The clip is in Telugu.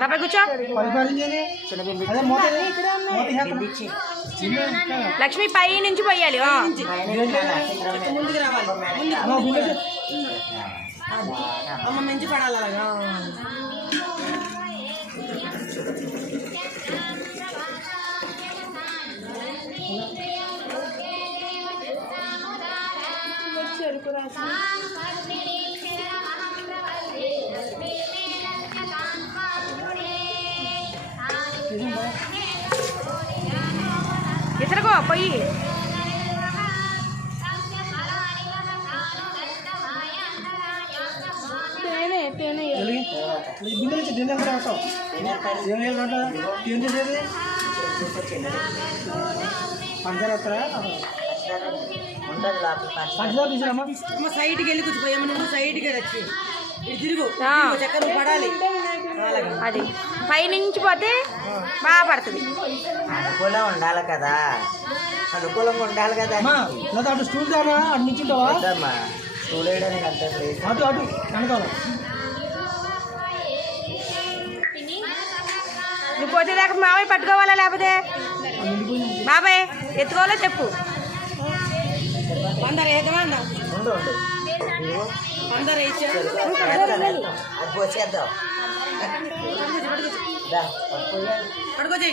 బాబాయ్ కూర్చో. లక్ష్మి పై నుంచి పోయాలి. ముందుకు రావాలి. అమ్మ మంచి పడాలి అలాగా. ఇతరుగో పోయి సైడ్కి వెళ్ళి కూర్చోపోయాము. నువ్వు సైడ్కి వచ్చి తిరుగు చక్కర పడాలి. అది పై నుంచి పోతే బాగా పడుతుంది. అనుకూలం ఉండాలి కదా, అనుకూలంగా ఉండాలి కదా. అటు స్టూల్ దానా అటు నిల్చుంటావా? స్టూల్ వేయడానికి అంత ప్లేస్. అటు అటు కనుకోవాలి. నువ్వు పోతేదాకా మావయ్య పట్టుకోవాలా లేకపోతే బాబాయ్ ఎత్తుకోవాలో చెప్పు. పందరు వేద్దామా అన్న? ఉండు పందరు వేసారు. అది పోసేద్దాం. పడుకోచ్చి